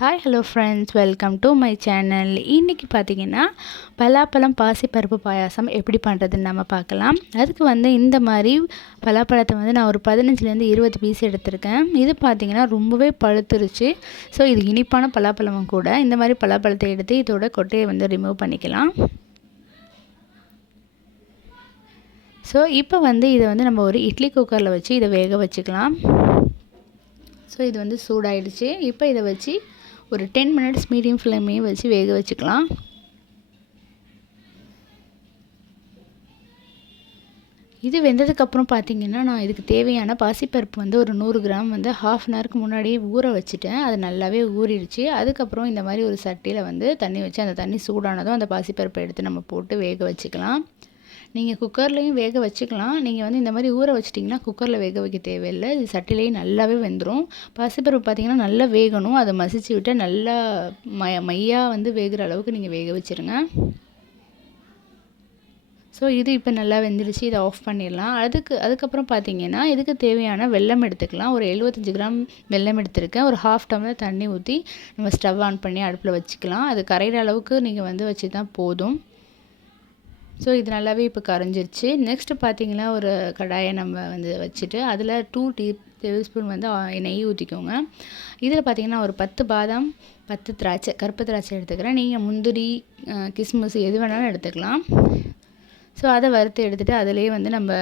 Hi hello friends welcome to my channel இன்றைக்கி பார்த்தீங்கன்னா பலாப்பழம் பாசிப்பருப்பு பாயாசம் எப்படி பண்ணுறதுன்னு நம்ம பார்க்கலாம். அதுக்கு வந்து இந்த மாதிரி பலாப்பழத்தை வந்து நான் ஒரு பதினஞ்சுலேருந்து இருபது பீஸ் எடுத்திருக்கேன். இது பார்த்திங்கன்னா ரொம்பவே பழுத்துருச்சு. ஸோ இது இனிப்பான பலாப்பழமும் கூட. இந்த மாதிரி பலாப்பழத்தை எடுத்து இதோட கொட்டையை வந்து ரிமூவ் பண்ணிக்கலாம். ஸோ இப்போ வந்து இதை வந்து நம்ம ஒரு இட்லி குக்கரில் வச்சு இதை வேக வச்சுக்கலாம். ஸோ இது வந்து சூடாயிடுச்சு. இப்போ இதை வச்சு ஒரு டென் மினிட்ஸ் மீடியம் ஃப்ளேமே வச்சு வேக வச்சுக்கலாம். இது வெந்ததுக்கப்புறம் பார்த்தீங்கன்னா நான் இதுக்கு தேவையான பாசிப்பருப்பு வந்து ஒரு நூறு கிராம் வந்து ஹாஃப் அன் ஹவருக்கு முன்னாடியே ஊற வச்சுட்டேன். அது நல்லாவே ஊறிடுச்சு. அதுக்கப்புறம் இந்த மாதிரி ஒரு சட்டியில் வந்து தண்ணி வச்சு அந்த தண்ணி சூடானதும் அந்த பாசிப்பருப்பை எடுத்து நம்ம போட்டு வேக வச்சுக்கலாம். நீங்கள் குக்கர்லேயும் வேக வச்சுக்கலாம். நீங்கள் வந்து இந்த மாதிரி ஊற வச்சிட்டிங்கன்னா குக்கரில் வேக வைக்க தேவையில்லை. இது சட்டிலேயே நல்லாவே வெந்துடும் பசுப்பருப்பு பார்த்திங்கன்னா நல்லா வேகணும். அதை மசிச்சு விட்டு நல்லா ம மையாக வந்து வேகிற அளவுக்கு நீங்கள் வேக வச்சுருங்க. ஸோ இது இப்போ நல்லா வெந்துடுச்சு இதை ஆஃப் பண்ணிடலாம். அதுக்கு அதுக்கப்புறம் பார்த்தீங்கன்னா இதுக்கு தேவையான வெல்லம் எடுத்துக்கலாம். ஒரு எழுபத்தஞ்சி கிராம் வெல்லம் எடுத்திருக்கேன். ஒரு ஹாஃப் டம்ளர் தண்ணி ஊற்றி நம்ம ஸ்டவ் ஆன் பண்ணி அடுப்பில் வச்சுக்கலாம். அது கரையிற அளவுக்கு நீங்கள் வந்து வச்சு தான் போதும். ஸோ இது நல்லாவே இப்போ கரைஞ்சிருச்சு. நெக்ஸ்ட்டு பார்த்தீங்கன்னா ஒரு கடாயை நம்ம வந்து வச்சுட்டு அதில் டூ டீ டேபிள் ஸ்பூன் வந்து நெய் ஊற்றிக்கோங்க இதில் பார்த்தீங்கன்னா ஒரு பத்து பாதாம் பத்து திராட்சை கருப்பு திராட்சை எடுத்துக்கிறேன். நீங்கள் முந்திரி கிஸ்மிஸ் எது வேணாலும் எடுத்துக்கலாம். ஸோ அதை வறுத்து எடுத்துகிட்டு அதிலேயே வந்து நம்ம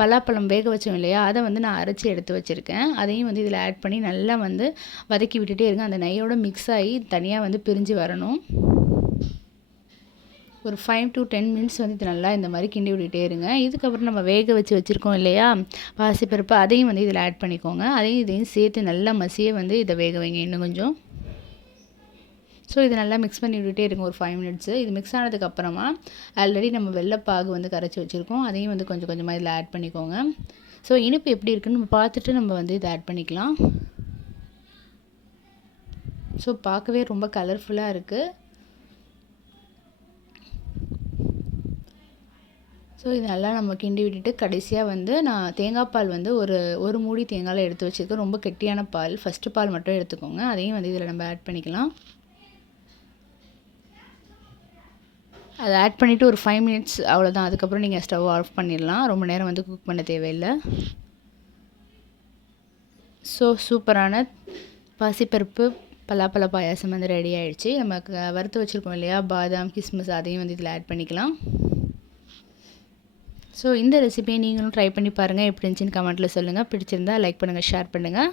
பலாப்பழம் வேக வச்சோம் இல்லையா அதை வந்து நான் அரைச்சி எடுத்து வச்சுருக்கேன். அதையும் வந்து இதில் ஆட் பண்ணி நல்லா வந்து வதக்கி விட்டுட்டே இருங்க. அந்த நெய்யோடு மிக்ஸ் ஆகி தனியாக வந்து பிரிஞ்சு வரணும். ஒரு ஃபைவ் டு டென் மினிட்ஸ் வந்து இது நல்லா இந்த மாதிரி கிண்டி விட்டுட்டே இருங்க. இதுக்கப்புறம் நம்ம வேக வச்சு வச்சுருக்கோம் இல்லையா? பாசிப்பருப்பு அதையும் வந்து இதில் ஆட் பண்ணிக்கோங்க. அதையும் இதையும் சேர்த்து நல்லா மசிய வந்து இதை வேக வைங்க இன்னும் கொஞ்சம். ஸோ இது நல்லா மிக்ஸ் பண்ணி விட்டுட்டே இருங்க ஒரு ஃபைவ் மினிட்ஸு இது மிக்ஸ் ஆனதுக்கப்புறமா ஆல்ரெடி நம்ம வெள்ளைப்பாகு வந்து கரைச்சி வச்சுருக்கோம். அதையும் வந்து கொஞ்சம் கொஞ்சமாக இதில் ஆட் பண்ணிக்கோங்க. ஸோ இனிப்பு எப்படி இருக்குன்னு நம்ம பார்த்துட்டு நம்ம வந்து இதை ஆட் பண்ணிக்கலாம். ஸோ பார்க்கவே ரொம்ப கலர்ஃபுல்லாக இருக்குது ஸோ இது நல்லா நம்ம கிண்டி விட்டுட்டு கடைசியாக வந்து நான் தேங்காய் பால் வந்து ஒரு ஒரு மூடி தேங்காயில் எடுத்து வச்சுருக்கேன். ரொம்ப கெட்டியான பால். ஃபஸ்ட்டு பால் மட்டும் எடுத்துக்கோங்க. அதையும் வந்து இதில் நம்ம ஆட் பண்ணிக்கலாம். அதை ஆட் பண்ணிவிட்டு ஒரு ஃபைவ் மினிட்ஸ் அவ்வளோதான் அதுக்கப்புறம் நீங்கள் ஸ்டவ் ஆஃப் பண்ணிடலாம். ரொம்ப நேரம் வந்து குக் பண்ண தேவையில்லை. ஸோ சூப்பரான பாசிப்பருப்பு பலாப்பழ பாயாசம் வந்து ரெடி ஆகிடுச்சு நம்ம வறுத்து வச்சுருக்கோம் இல்லையா? பாதாம் கிஸ்மிஸ் அதையும் வந்து இதில் ஆட் பண்ணிக்கலாம். ஸோ இந்த ரெசிபியை நீங்களும் ட்ரை பண்ணி பாருங்கள் எப்படி இருந்துச்சுன்னு கமெண்ட்டில் சொல்லுங்கள் பிடிச்சிருந்தா லைக் பண்ணுங்கள் ஷேர் பண்ணுங்கள்